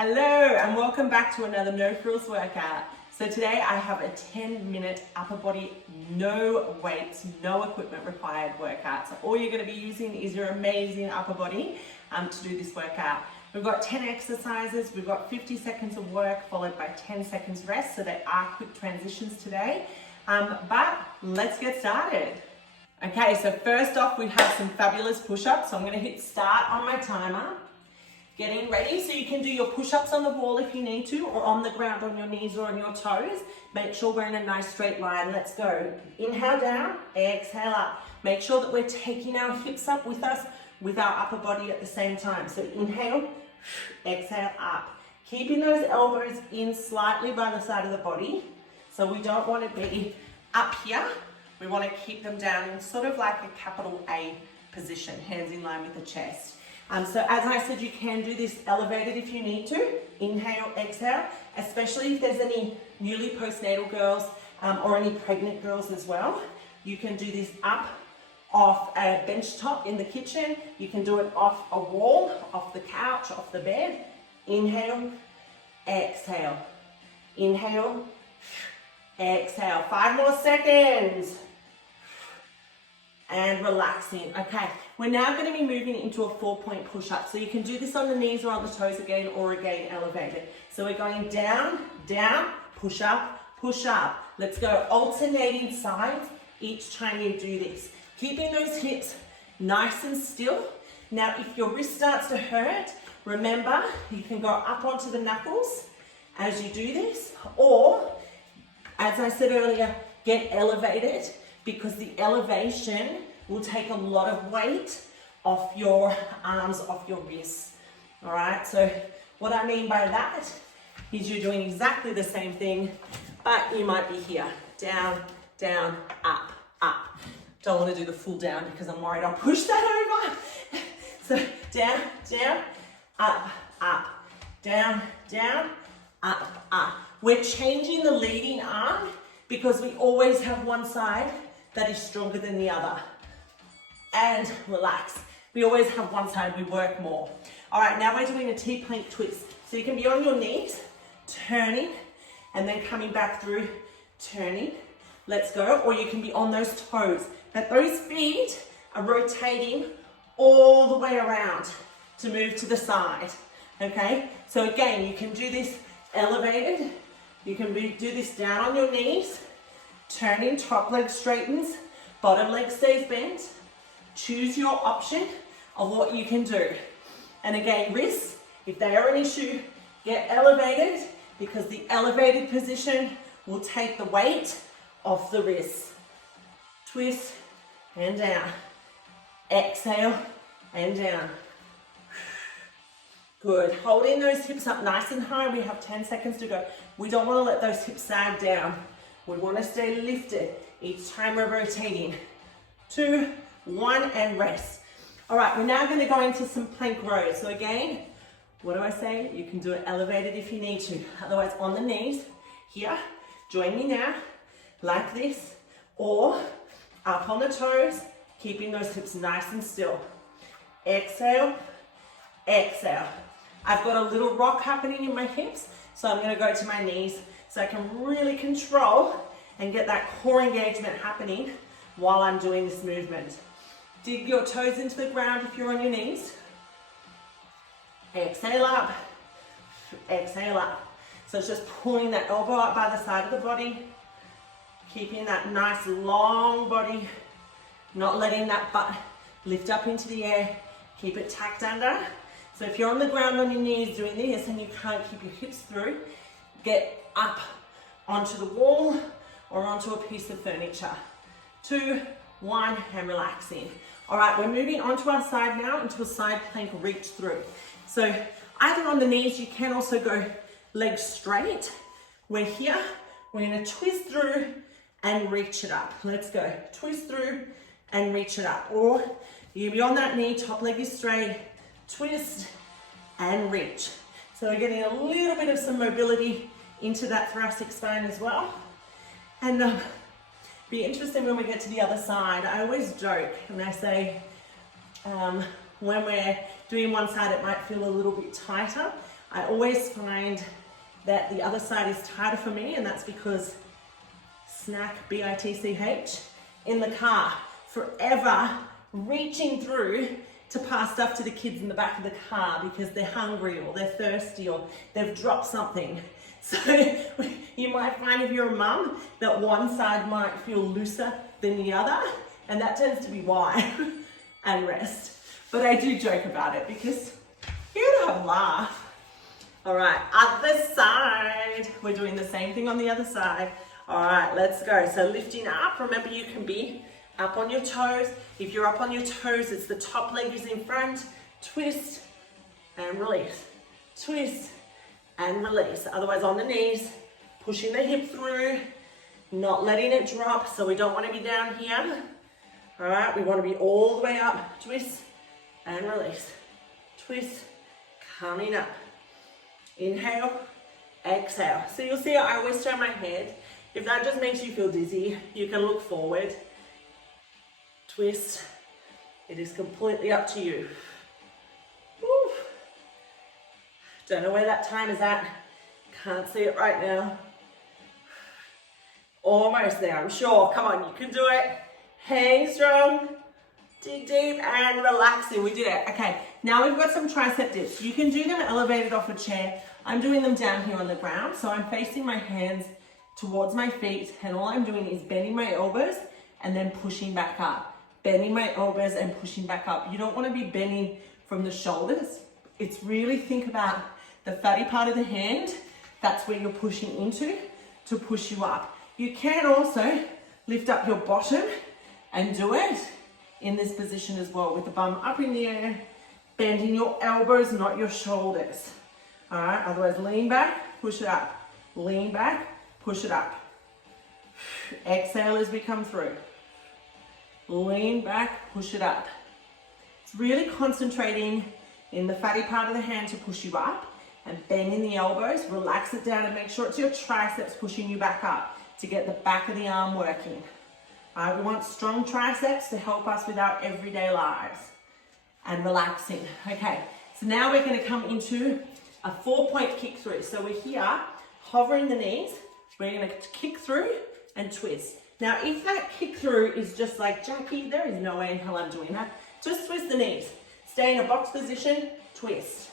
Hello and welcome back to another No Frills workout. So today I have a 10-minute upper body, no weights, no equipment required workout. So all you're going to be using is your amazing upper body to do this workout. We've got 10 exercises, we've got 50 seconds of work followed by 10 seconds rest. So they are quick transitions today, but let's get started. Okay, so first off we have some fabulous push-ups. So I'm going to hit start on my timer. Getting ready, so you can do your push-ups on the wall if you need to, or on the ground on your knees or on your toes. Make sure we're in a nice straight line. Let's go. Inhale down, exhale up. Make sure that we're taking our hips up with us, with our upper body at the same time. So inhale, exhale up. Keeping those elbows in slightly by the side of the body. So we don't want to be up here. We want to keep them down in sort of like a capital A position, hands in line with the chest. So as I said, you can do this elevated if you need to. Inhale, exhale, especially if there's any newly postnatal girls or any pregnant girls as well. You can do this up off a bench top in the kitchen. You can do it off a wall, off the couch, off the bed. Inhale, exhale. Inhale, exhale. 5 more seconds. And relaxing. Okay, we're now going to be moving into a 4-point push-up. So you can do this on the knees or on the toes again, or again elevated. So we're going down, down, push up, push up. Let's go alternating sides each time you do this. Keeping those hips nice and still. Now, if your wrist starts to hurt, remember, you can go up onto the knuckles as you do this, or, as I said earlier, get elevated, because the elevation will take a lot of weight off your arms, off your wrists. All right, so what I mean by that is you're doing exactly the same thing, but you might be here, down, down, up, up. Don't want to do the full down because I'm worried I'll push that over. So down, down, up, up, down, down, up, up. We're changing the leading arm because we always have one side that is stronger than the other. And relax. We always have one side, we work more. All right, now we're doing a T-plank twist. So you can be on your knees, turning, and then coming back through, turning. Let's go. Or you can be on those toes. But those feet are rotating all the way around to move to the side. Okay? So again, you can do this elevated. You can do this down on your knees. Turning, top leg straightens, bottom leg stays bent. Choose your option of what you can do. And again, wrists, if they are an issue, get elevated, because the elevated position will take the weight off the wrists. Twist and down. Exhale and down. Good. Holding those hips up nice and high. We have 10 seconds to go. We don't want to let those hips sag down. We want to stay lifted each time we're rotating. 2, 1, and rest. All right, we're now going to go into some plank rows. So again, what do I say? You can do it elevated if you need to. Otherwise, on the knees, here, join me now, like this, or up on the toes, keeping those hips nice and still. Exhale, exhale. I've got a little rock happening in my hips, so I'm going to go to my knees, so I can really control and get that core engagement happening while I'm doing this movement. Dig your toes into the ground if you're on your knees. Exhale up, exhale up. So it's just pulling that elbow up by the side of the body, keeping that nice long body, not letting that butt lift up into the air. Keep it tucked under. So if you're on the ground on your knees doing this and you can't keep your hips through, get up onto the wall or onto a piece of furniture. 2, 1, and relaxing. All right, we're moving onto our side now into a side plank reach through. So either on the knees, you can also go legs straight. We're here, we're gonna twist through and reach it up. Let's go, twist through and reach it up. Or you be on that knee, top leg is straight, twist and reach. So we're getting a little bit of some mobility into that thoracic spine as well. And be interesting when we get to the other side. I always joke and I say when we're doing one side it might feel a little bit tighter. I always find that the other side is tighter for me, and that's because snack, B-I-T-C-H, in the car, forever reaching through to pass stuff to the kids in the back of the car because they're hungry or they're thirsty or they've dropped something. So you might find if you're a mum that one side might feel looser than the other, and that tends to be why, and rest. But I do joke about it because you gotta have a laugh. All right, other side. We're doing the same thing on the other side. All right, let's go. So lifting up, remember you can be up on your toes. If you're up on your toes, it's the top leg is in front. Twist and release. Twist and release. Otherwise on the knees, pushing the hip through, not letting it drop. So we don't want to be down here. All right, we want to be all the way up. Twist and release. Twist, coming up. Inhale, exhale. So you'll see I always turn my head. If that just makes you feel dizzy, you can look forward. Twist. It is completely up to you. Woo. Don't know where that time is at. Can't see it right now. Almost there, I'm sure. Come on, you can do it. Hang strong. Dig deep and relaxing. We did it. Okay, now we've got some tricep dips. You can do them elevated off a chair. I'm doing them down here on the ground. So I'm facing my hands towards my feet, and all I'm doing is bending my elbows and then pushing back up. Bending my elbows and pushing back up. You don't want to be bending from the shoulders. It's really think about the fatty part of the hand. That's where you're pushing into to push you up. You can also lift up your bottom and do it in this position as well, with the bum up in the air, bending your elbows, not your shoulders. All right, otherwise lean back, push it up. Lean back, push it up. Exhale as we come through. Lean back, push it up. It's really concentrating in the fatty part of the hand to push you up, and bending the elbows, relax it down and make sure it's your triceps pushing you back up to get the back of the arm working. All right, we want strong triceps to help us with our everyday lives. And relaxing. Okay, so now we're going to come into a 4-point kick through. So we're here, hovering the knees. We're going to kick through and twist. Now, if that kick through is just like Jacqui, there is no way in hell I'm doing that. Just twist the knees. Stay in a box position, twist.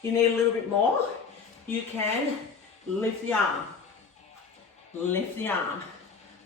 You need a little bit more. You can lift the arm. Lift the arm.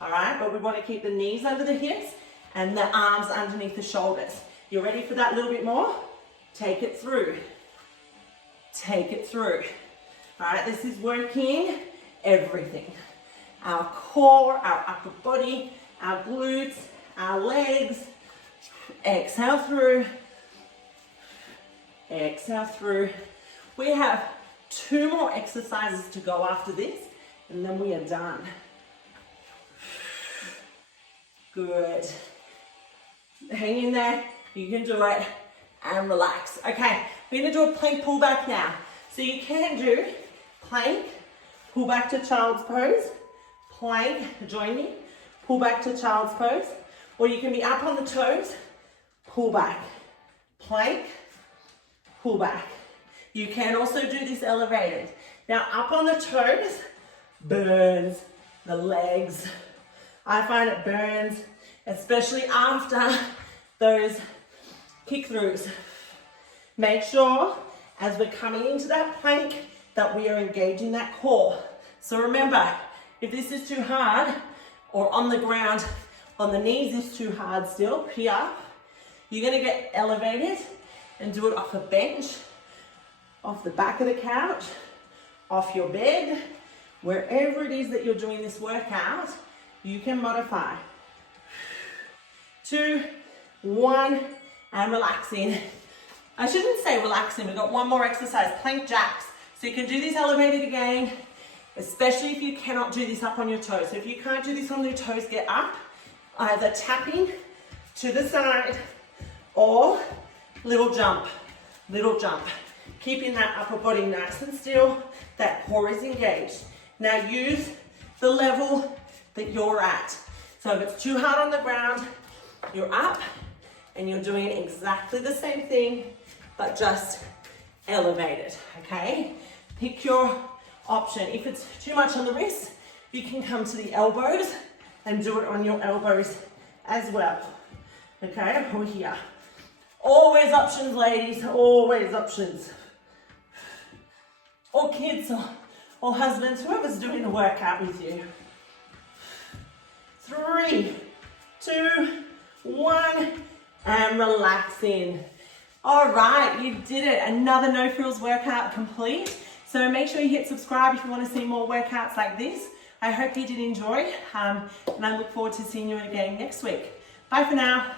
All right, but we want to keep the knees under the hips and the arms underneath the shoulders. You ready for that little bit more? Take it through. Take it through. All right, this is working everything. Our core, our upper body, our glutes, our legs. Exhale through. Exhale through. We have 2 more exercises to go after this, and then we are done. Good. Hang in there. You can do it. And relax. Okay, we're going to do a plank pullback now. So you can do plank, pull back to child's pose, plank, join me, pull back to child's pose, or you can be up on the toes, pull back, plank, pull back. You can also do this elevated. Now up on the toes burns the legs. I find it burns, especially after those kick throughs. Make sure as we're coming into that plank that we are engaging that core. So remember, if this is too hard, or on the ground, on the knees is too hard still, here, you're gonna get elevated and do it off a bench, off the back of the couch, off your bed, wherever it is that you're doing this workout, you can modify. 2, 1, and relaxing. I shouldn't say relaxing, we've got one more exercise, plank jacks. So you can do this elevated again, especially if you cannot do this up on your toes. So if you can't do this on your toes, get up, either tapping to the side or little jump, keeping that upper body nice and still, that core is engaged. Now use the level that you're at. So if it's too hard on the ground, you're up and you're doing exactly the same thing, but just elevated, okay? Pick your option. If it's too much on the wrist, you can come to the elbows and do it on your elbows as well, okay? Or here. Always options, ladies, always options. Or kids, or husbands, whoever's doing the workout with you. 3, 2, 1, and relax in. All right, you did it. Another no frills workout complete. So make sure you hit subscribe if you want to see more workouts like this. I hope you did enjoy, and I look forward to seeing you again next week. Bye for now.